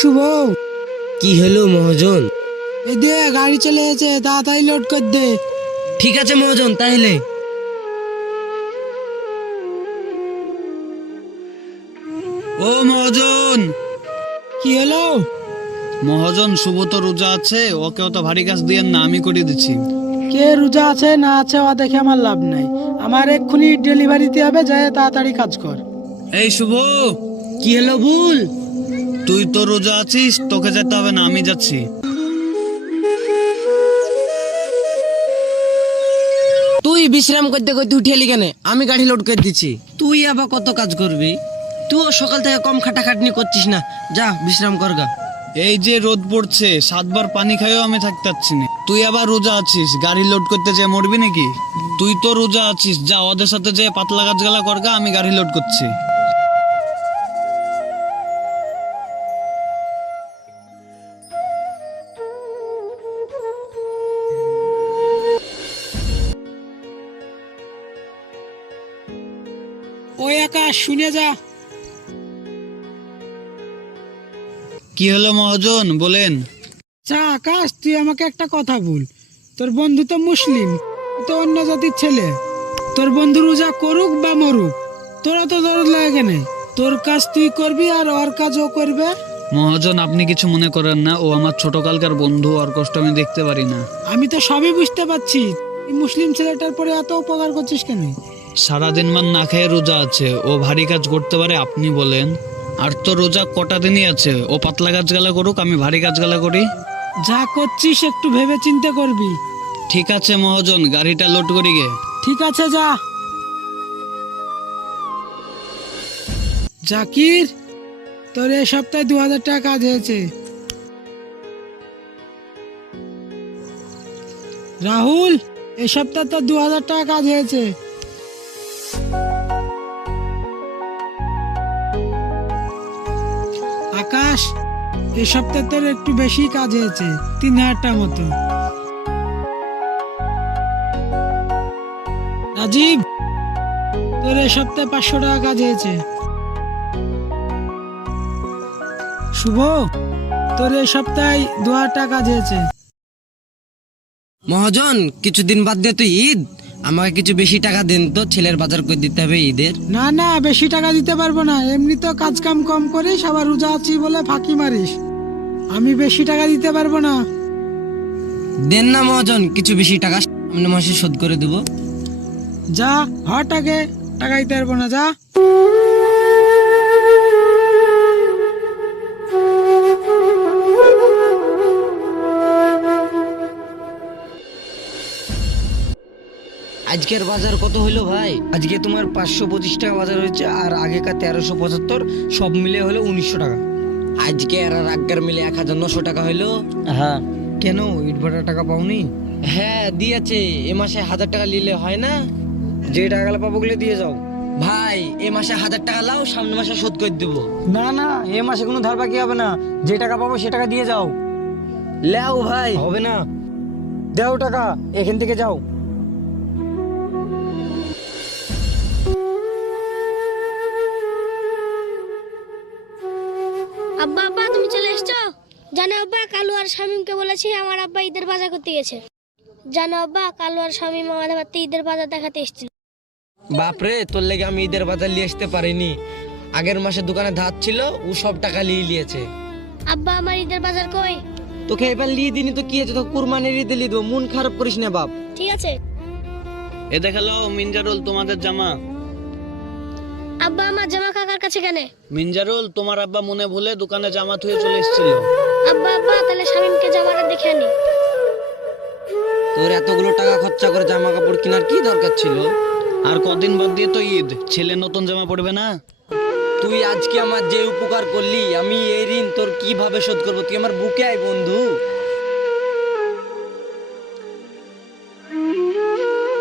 শুভ। কি হলো মহাজন? এই দে গাড়ি চলে এসেছে তাড়াতাড়ি লোড কর দে। ঠিক আছে মহাজন তাহলে। ও মহাজন। কি হলো? মহাজন শুভ তো রোজা আছে ওকে অত ভারী কাজ দিয়ে না আমি করে দিচ্ছি। কে রোজা আছে না আছে ও দেখে আমার লাভ নাই। আমার এক্ষুনি ডেলিভারি দিতে হবে যায় তাড়াতাড়ি কাজ কর। এই শুভ। কি হলো ভুল? তুই তো রোজা আছিস তোকে যেতে হবে না আমি যাচ্ছি। তুই বিশ্রাম করতে করতে উঠিয়ে কেন? আমি গাড়ি লোড করে দিচ্ছি। তুই আবার কত কাজ করবি? তুইও সকাল থেকে কম খাটাখাটনি করছিস না। যা বিশ্রাম কর গা। এই যে রোদ পড়ছে সাতবার পানি খাইও আমি থাকতে পারছি না। তুই আবার রোজা আছিস গাড়ি লোড করতে যে মরবি নাকি? তুই তো রোজা আছিস যা ওদের সাথে যে পাতলা গাছ গেলা করগা আমি গাড়ি লোড করছি। ওই একা শুনে যা। কি হলো মহাজন বলেন। চা আকাশ তুই আমাকে একটা কথা বল। তোর বন্ধু তো মুসলিম তো অন্য জাতির ছেলে। তোর বন্ধু রোজা করুক বা মরুক তোরা তো দরদ লাগে কেন তোর কাজ তুই করবি আর ওর কাজ ও করবে। মহাজন আপনি কিছু মনে করেন না ও আমার ছোটকালকার বন্ধু আর কষ্ট আমি দেখতে পারি না। আমি তো সবই বুঝতে পারছি মুসলিম ছেলেটার পরে এত উপকার করছিস কেন? সারাদিন মান না খেয়ে রোজা আছে ও ভারী কাজ করতে পারে আপনি বলেন। আর তো রোজা কটা দিনই আছে? ও পাতলা কাজ গালা করুক আমি ভারী কাজ গালা করি। যা করছিস একটু ভেবে চিন্তে করবি। ঠিক আছে মহাজন গাড়িটা লোড করি গে। ঠিক আছে যা। জাকির তোর এই সপ্তাহে দু হাজার টাকা কাজ হয়েছে। রাহুল এই সপ্তাহে তোর দু হাজার টাকা কাজ হয়েছে। আকাশ এই সপ্তাহে তোর একটু বেশি কাজ হয়েছে, তিন হাজার টাকা মতো। রাজীব, তোর এই সপ্তাহে পাঁচশো টাকা কাজ হয়েছে। শুভ, তোর এই সপ্তাহে দু হাজার টাকা কাজ হয়েছে। মহাজন, কিছুদিন বাদ দিয়ে তো ঈদ। আমাকে কিছু বেশি টাকা দেন তো ছেলের বাজার করে দিতে হবে ঈদের। না না বেশি টাকা দিতে পারব না। এমনি তো কাজ কাম কম করিস আবার রোজা আছি বলে ফাঁকি মারিস। আমি বেশি টাকা দিতে পারব না। দেন না মহাজন কিছু বেশি টাকা সামনে মাসে শোধ করে দেবো। যা হট আগে টাকা দিতে পারব না যা। আজকের বাজার কত হইল ভাই? আজকে তোমার পাঁচশো পঁচিশ টাকা বাজার হয়েছে আর আগেকার তেরোশো পঁচাত্তর সব মিলে হলো উনিশশো টাকা। আজকে আর আর আগের মিলে এক হাজার নশো টাকা হইল। হ্যাঁ। কেন? ইট ভাড়া টাকা পাওনি? হ্যাঁ দিয়েছে। এ মাসে হাজার টাকা নিলে হয় না? যে টাকাগুলো পাবো গুলো দিয়ে যাও। ভাই এ মাসে হাজার টাকা লাও সামনের মাসে শোধ করে দেবো। না না এ মাসে কোনো ধার বাকি হবে না। যে টাকা পাবো সে টাকা দিয়ে যাও। লেও ভাই। হবে না। দাও টাকা এখান থেকে যাও। আব্বা আব্বা তুমি চলে এসছো? জানো আব্বা কালু আর শামিমকে বলেছি আমার আব্বা ঈদের বাজার করতে গেছে। জানো আব্বা কালু আর শামিম আমাদের বাড়িতে ঈদের বাজার দেখাতে এসেছিল। বাপরে তোর লেগে আমি ঈদের বাজার নিয়ে আসতে পারিনি। আগের মাসে দোকানে ধার ছিল ও সব টাকা নিয়ে নিয়েছে। আব্বা আমার ঈদের বাজার কই? তোকে এবার লিয়ে দিনি তো কি হয়েছে তো কুরবানির ঈদে লিয়ে দেবো মন খারাপ করিস না বাপ। ঠিক আছে। এ দেখাল মিনজারুল তোমাদের জামা। আব্বা আমার জামা কেন? মিনজারুল তোমার আব্বা মনে ভুলে দোকানে জামা থুয়ে চলে এসেছিল। আব্বা আব্বা তাহলে শামিমকে জামাটা দেখে আনি তোর এতগুলো টাকা খরচা করে জামা কাপড় কেনার কি দরকার ছিল? আর কদিন বাদ দিয়ে তো ঈদ। ছেলে নতুন জামা পড়বে না? তুই আজকে আমার যে উপকার করলি আমি এই ঋণ তোর কীভাবে শোধ করব? তুই আমার বুকে আয় বন্ধু।